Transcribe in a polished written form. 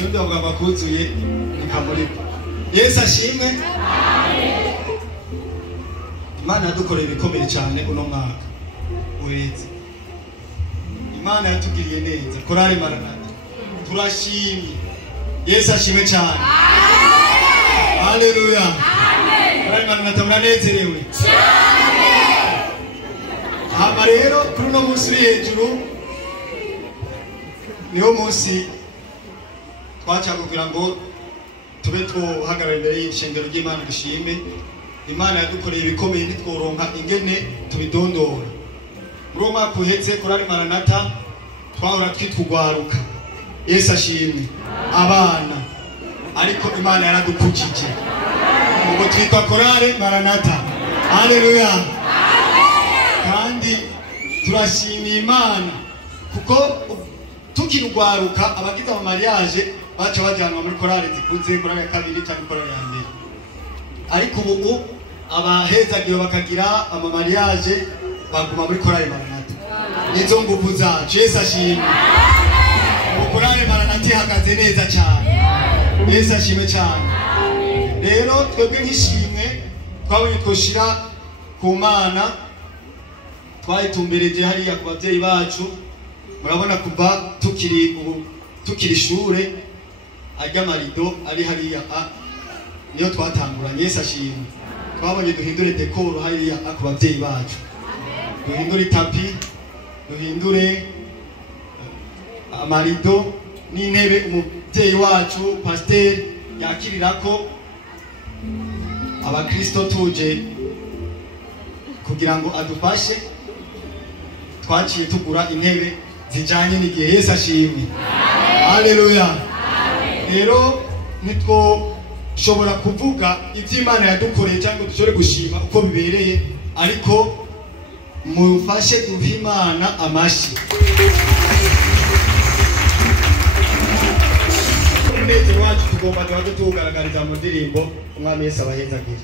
kirundi bavuga ngo akuzuye ntikamurika. Yesu ashimwe. Imana yadukoreye ibikomeye cyane uno mwaka uhetse. Imana yatugiriye neza. Korale Maranatha turashimye. Yesu ashimwe cyane. Haleluya. Korale Maranatha muranezerewe cyane. Hama rero kuri uno munsi uri hejuru niwo munsi twaca kugira ngo tube twohagarara imbere y'ishengero ry'Imana dushime. Imana yadukoreye ibikomeye ntitworonka ingene tubidondora. Muri uwo mwaka uhetse Korale Maranatha twahora twitwa ugwaruka. Yesu ashimwe. Abana ariko Imana yaradukukije ubwo twitwa Korale Maranatha. Haleluya. Kandi turashimiye Imana kuko tukirugwaruka abagize ama mariage baca bajyanwa muri korale zikuze, korale ya kabiri cyangwa korale ya mbere. Ariko ubu abahezagiwe bakagira ama mariage baguma muri Korale Maranatha. Nizo nguvu zacu. Yesu ashimwe. Korale Maranatha ihagaze neza cyane. Yesu ashimwe cyane. Rero twebwe nk'ishimwe twabonye twoshira ku Mana, twayitumbereje hariya ku bavyeyi bacu. Murabona kuva tukiri shure ajya marido ari hariya niyo twatanguranye. Yesu ashimwe. Twabonye duhindure dekoro hariya ku bavyeyi bacu, duhindure tapi, duhindure amarido n'intebe umuvyeyi wacu pasteur yakirirako abakristo tuje kugira ngo adufashe. Twaciye tugura intebe zijanye n'igihe. Yesu ashimwe. Haleluya. Rero nitwo shobora kuvuga ivy'Imana yadukoreye cyangwa dushobore gushima uko bibereye, ariko mufashe duhe Imana amashi. Umunezero wacu tugomba tugaragariza mu ndirimbo. Umwami Yesu abahezagire.